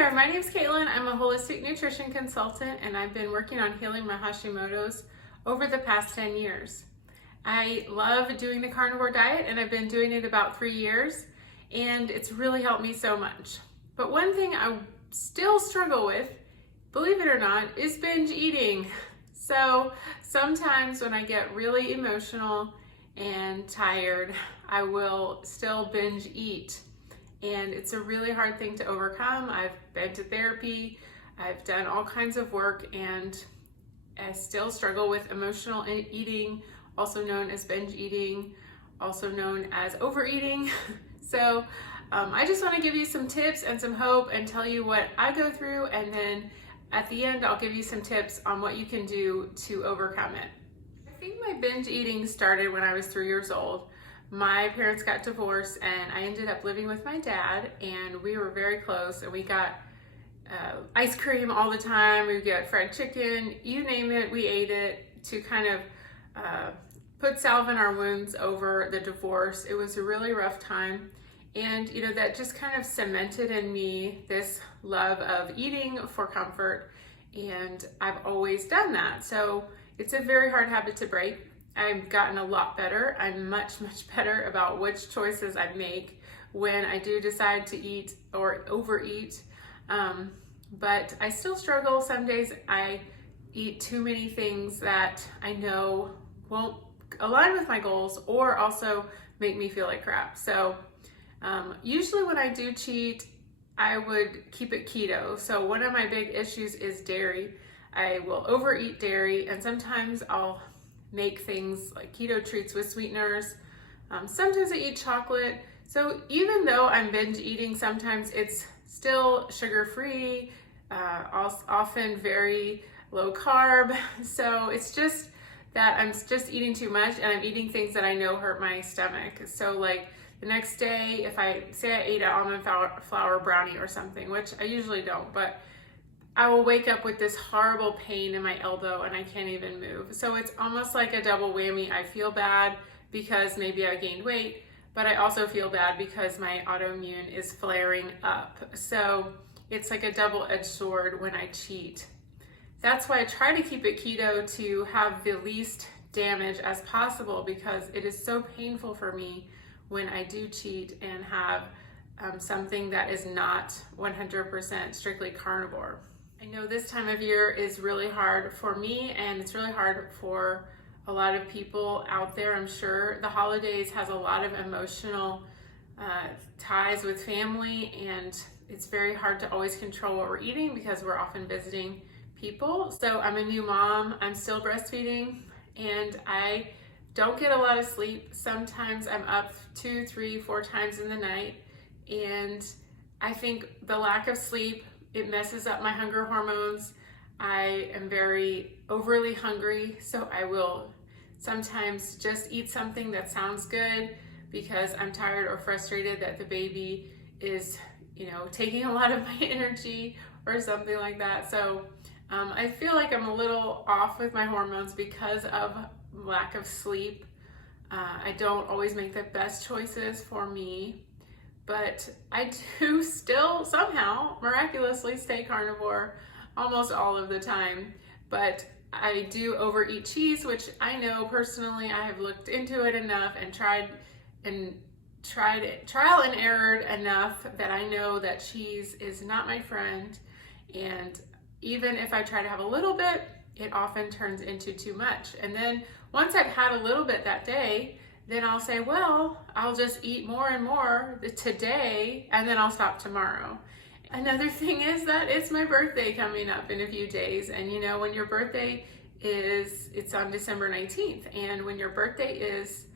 there, my name's Caitlin. I'm a holistic nutrition consultant and I've been working on healing my Hashimoto's over the past 10 years. I love doing the carnivore diet and I've been doing it about 3 years and it's really helped me so much. But one thing I still struggle with, believe it or not, is binge eating. So sometimes when I get really emotional and tired, I will still binge eat. And it's a really hard thing to overcome. I've been to therapy, I've done all kinds of work, and I still struggle with emotional eating, also known as binge eating, also known as overeating. So I just want to give you some tips and some hope and tell you what I go through, and then at the end I'll give you some tips on what you can do to overcome it. I think my binge eating started when I was 3 years old. My parents got divorced and I ended up living with my dad, and we were very close, and we got ice cream all the time. We would get fried chicken, you name it, we ate it to kind of put salve in our wounds over the divorce. It was a really rough time, and you know, that just kind of cemented in me this love of eating for comfort, and I've always done that. So it's a very hard habit to break. I've gotten a lot better. I'm much better about which choices I make when I do decide to eat or overeat. But I still struggle. Some days I eat too many things that I know won't align with my goals or also make me feel like crap. So usually when I do cheat, I would keep it keto. So one of my big issues is dairy. I will overeat dairy, and sometimes I'll make things like keto treats with sweeteners. Sometimes I eat chocolate. So even though I'm binge eating, sometimes it's still sugar-free, often very low carb. So it's just that I'm just eating too much, and I'm eating things that I know hurt my stomach. So like the next day, if I say I ate an almond flour brownie or something, which I usually don't, but I will wake up with this horrible pain in my elbow and I can't even move. So it's almost like a double whammy. I feel bad because maybe I gained weight, but I also feel bad because my autoimmune is flaring up. So it's like a double-edged sword when I cheat. That's why I try to keep it keto to have the least damage as possible, because it is so painful for me when I do cheat and have something that is not 100% strictly carnivore. I know this time of year is really hard for me, and it's really hard for a lot of people out there. I'm sure the holidays has a lot of emotional ties with family, and it's very hard to always control what we're eating because we're often visiting people. So I'm a new mom, I'm still breastfeeding, and I don't get a lot of sleep. Sometimes I'm up 2, 3, 4 times in the night, and I think the lack of sleep, it messes up my hunger hormones. I am very overly hungry, so I will sometimes just eat something that sounds good because I'm tired or frustrated that the baby is, taking a lot of my energy or something like that. So I feel like I'm a little off with my hormones because of lack of sleep. I don't always make the best choices for me, but I do still somehow miraculously stay carnivore almost all of the time. But I do overeat cheese, which I know personally I have looked into it enough and tried it, trial and errored enough that I know that cheese is not my friend. And even if I try to have a little bit, it often turns into too much. And then once I've had a little bit that day, then I'll say, well, I'll just eat more and more today, and then I'll stop tomorrow. Another thing is that it's my birthday coming up in a few days. And when your birthday is, it's on December 19th. And when your birthday is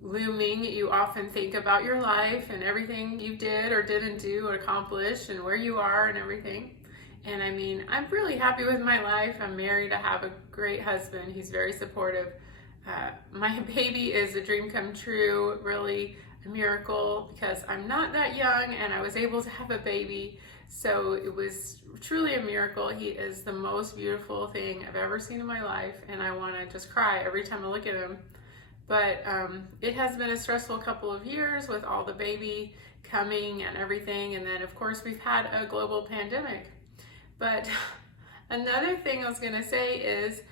looming, you often think about your life and everything you did or didn't do or accomplish and where you are and everything. And I mean, I'm really happy with my life. I'm married, I have a great husband, he's very supportive. My baby is a dream come true, really a miracle, because I'm not that young and I was able to have a baby. So it was truly a miracle. He is the most beautiful thing I've ever seen in my life, and I want to just cry every time I look at him. But it has been a stressful couple of years with all the baby coming and everything. And then of course we've had a global pandemic. But another thing I was gonna say is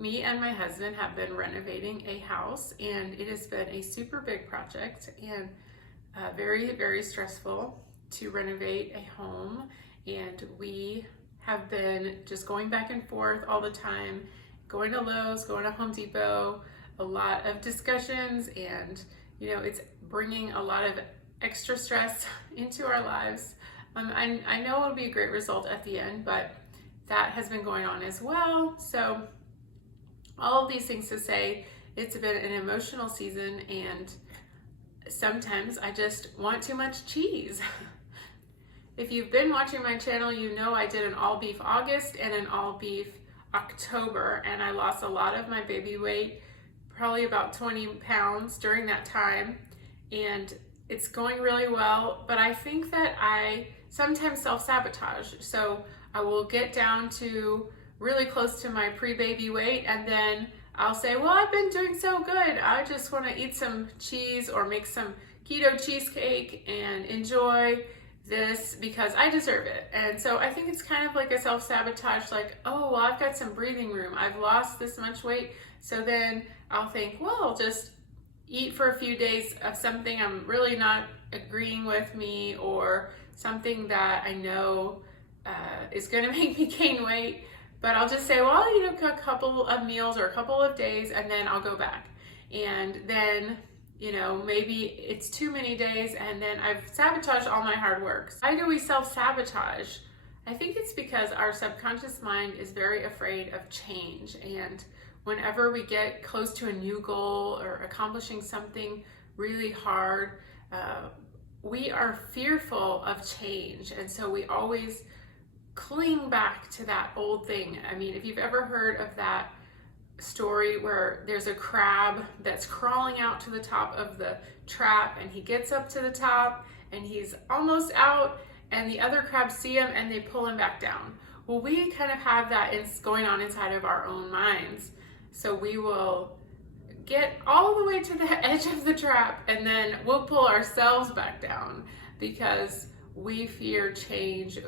me and my husband have been renovating a house, and it has been a super big project and very, very stressful to renovate a home. And we have been just going back and forth all the time, going to Lowe's, going to Home Depot, a lot of discussions, and you know, it's bringing a lot of extra stress into our lives. I know it'll be a great result at the end, but that has been going on as well. So all of these things to say, it's been an emotional season, and sometimes I just want too much cheese. If you've been watching my channel, you know I did an all beef August and an all beef October, and I lost a lot of my baby weight, probably about 20 pounds during that time, and it's going really well. But I think that I sometimes self-sabotage. So I will get down to really close to my pre-baby weight, and then I'll say, well, I've been doing so good, I just want to eat some cheese or make some keto cheesecake and enjoy this because I deserve it. And so I think it's kind of like a self-sabotage, like, oh, well, I've got some breathing room, I've lost this much weight, so then I'll think, well, I'll just eat for a few days of something I'm really not agreeing with me, or something that I know is going to make me gain weight. But I'll just say, well, I'll eat a couple of meals or a couple of days, and then I'll go back. And then, you know, maybe it's too many days, and then I've sabotaged all my hard work. Why do we self-sabotage? I think it's because our subconscious mind is very afraid of change. And whenever we get close to a new goal or accomplishing something really hard, we are fearful of change. And so we always cling back to that old thing. I mean, if you've ever heard of that story where there's a crab that's crawling out to the top of the trap, and he gets up to the top and he's almost out, and the other crabs see him and they pull him back down. Well, we kind of have that going on inside of our own minds. So we will get all the way to the edge of the trap, and then we'll pull ourselves back down because we fear change.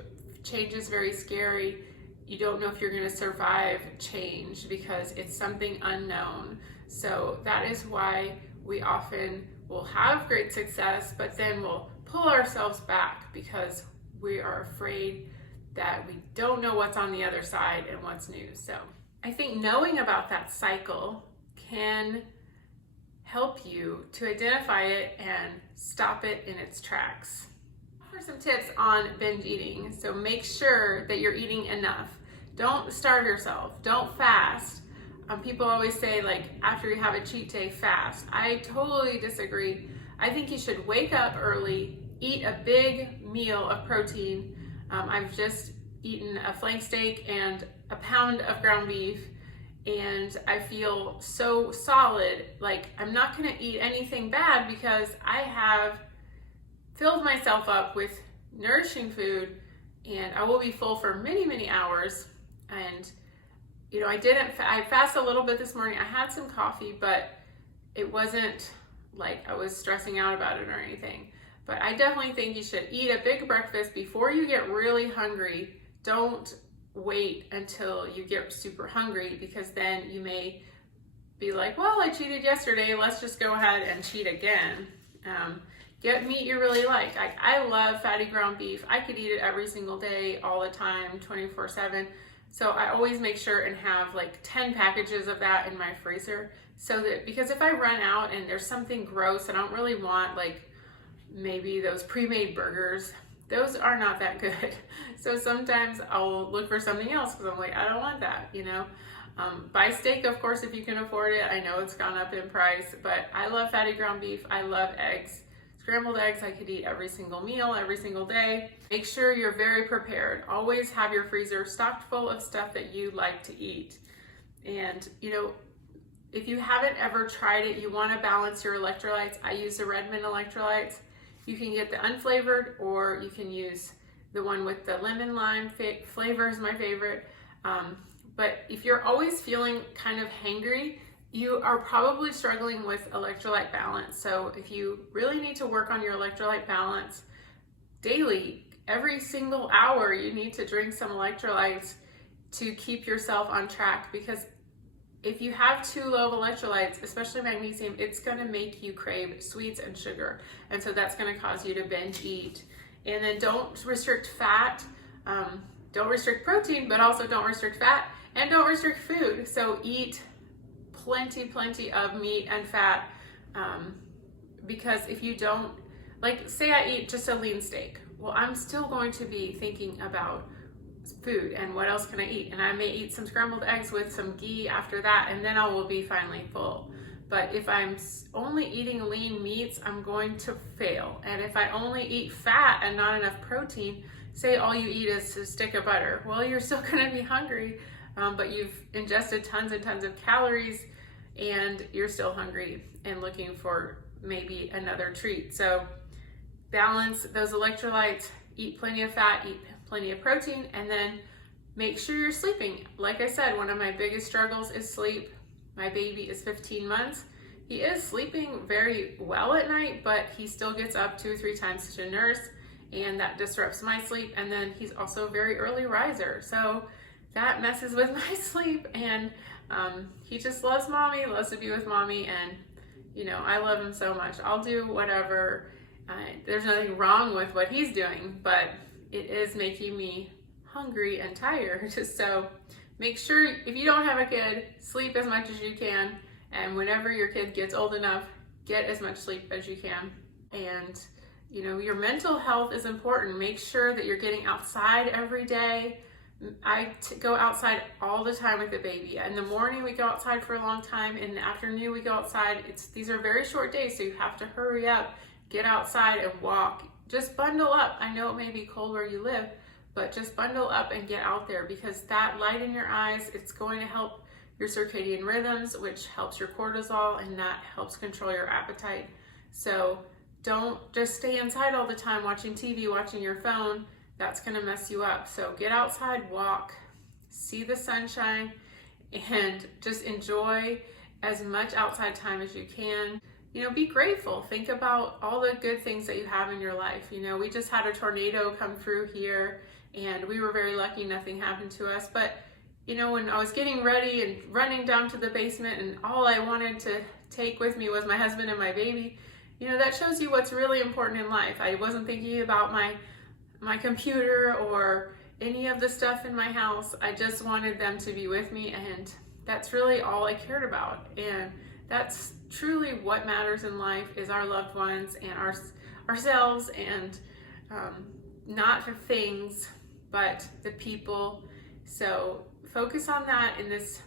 Change is very scary. You don't know if you're going to survive change because it's something unknown. So that is why we often will have great success, but then we'll pull ourselves back because we are afraid that we don't know what's on the other side and what's new. So I think knowing about that cycle can help you to identify it and stop it in its tracks. For some tips on binge eating. So make sure that you're eating enough. Don't starve yourself. Don't fast. People always say, like, after you have a cheat day, fast. I totally disagree. I think you should wake up early, eat a big meal of protein. I've just eaten a flank steak and a pound of ground beef, and I feel so solid. Like, I'm not gonna eat anything bad because I have filled myself up with nourishing food, and I will be full for many, many hours. And you know, I fasted a little bit this morning. I had some coffee, but it wasn't like I was stressing out about it or anything. But I definitely think you should eat a big breakfast before you get really hungry. Don't wait until you get super hungry, because then you may be like, well, I cheated yesterday, let's just go ahead and cheat again. Get meat you really like. I love fatty ground beef. I could eat it every single day, all the time, 24/7. So I always make sure and have like 10 packages of that in my freezer, so that, because if I run out and there's something gross, I don't really want, like maybe those pre-made burgers, those are not that good. So sometimes I'll look for something else because I'm like, I don't want that, you know. Buy steak, of course, if you can afford it. I know it's gone up in price, but I love fatty ground beef. I love eggs. Scrambled eggs I could eat every single meal, every single day. Make sure you're very prepared. Always have your freezer stocked full of stuff that you like to eat. And you know, if you haven't ever tried it, you want to balance your electrolytes. I use the Redmond electrolytes. You can get the unflavored, or you can use the one with the lemon lime flavor is my favorite. But if you're always feeling kind of hangry, You are probably struggling with electrolyte balance. So if you really need to work on your electrolyte balance daily, every single hour, you need to drink some electrolytes to keep yourself on track, because if you have too low of electrolytes, especially magnesium, it's going to make you crave sweets and sugar. And so that's going to cause you to binge eat. And then don't restrict fat, don't restrict protein, but also don't restrict fat, and don't restrict food. So eat plenty of meat and fat, because if you don't, like say I eat just a lean steak, well, I'm still going to be thinking about food and what else can I eat, and I may eat some scrambled eggs with some ghee after that, and then I will be finally full. But if I'm only eating lean meats, I'm going to fail. And if I only eat fat and not enough protein, say all you eat is a stick of butter, well, you're still going to be hungry, but you've ingested tons and tons of calories, and you're still hungry and looking for maybe another treat. So balance those electrolytes, eat plenty of fat, eat plenty of protein, and then make sure you're sleeping. Like I said, one of my biggest struggles is sleep. My baby is 15 months. He is sleeping very well at night, but he still gets up 2 or 3 times to nurse, and that disrupts my sleep. And then he's also a very early riser, so that messes with my sleep. And he just loves mommy, loves to be with mommy, and you know, I love him so much. I'll do whatever. There's nothing wrong with what he's doing, but it is making me hungry and tired. So make sure, if you don't have a kid, sleep as much as you can, and whenever your kid gets old enough, get as much sleep as you can. And you know, your mental health is important. Make sure that you're getting outside every day. I go outside all the time with the baby. In the morning we go outside for a long time, in the afternoon we go outside. These are very short days, so you have to hurry up, get outside and walk. Just bundle up. I know it may be cold where you live, but just bundle up and get out there, because that light in your eyes, it's going to help your circadian rhythms, which helps your cortisol, and that helps control your appetite. So don't just stay inside all the time watching TV, watching your phone. That's going to mess you up. So get outside, walk, see the sunshine, and just enjoy as much outside time as you can. You know, be grateful. Think about all the good things that you have in your life. You know, we just had a tornado come through here, and we were very lucky nothing happened to us. But, you know, when I was getting ready and running down to the basement, and all I wanted to take with me was my husband and my baby, you know, that shows you what's really important in life. I wasn't thinking about my computer or any of the stuff in my house. I just wanted them to be with me, and that's really all I cared about. And that's truly what matters in life, is our loved ones and ourselves, and not the things, but the people. So focus on that in this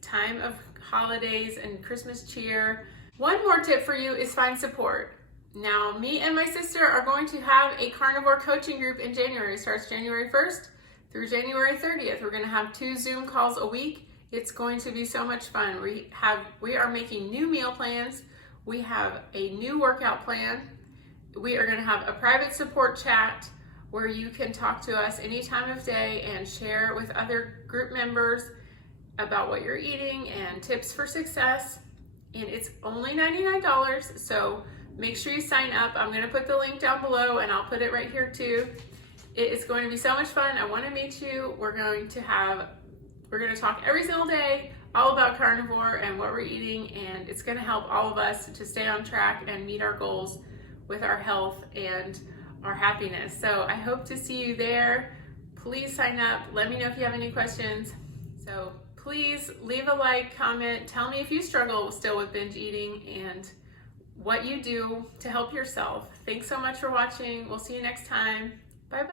time of holidays and Christmas cheer. One more tip for you is find support. Now, me and my sister are going to have a carnivore coaching group in January. It starts January 1st through January 30th. We're going to have 2 Zoom calls a week. It's going to be so much fun. We are making new meal plans. We have a new workout plan. We are going to have a private support chat where you can talk to us any time of day and share with other group members about what you're eating and tips for success. And it's only $99, so make sure you sign up. I'm going to put the link down below, and I'll put it right here too. It is going to be so much fun. I want to meet you. We're going to talk every single day all about carnivore and what we're eating, and it's going to help all of us to stay on track and meet our goals with our health and our happiness. So I hope to see you there. Please sign up. Let me know if you have any questions. So please leave a like, comment, tell me if you struggle still with binge eating and what you do to help yourself. Thanks so much for watching. We'll see you next time.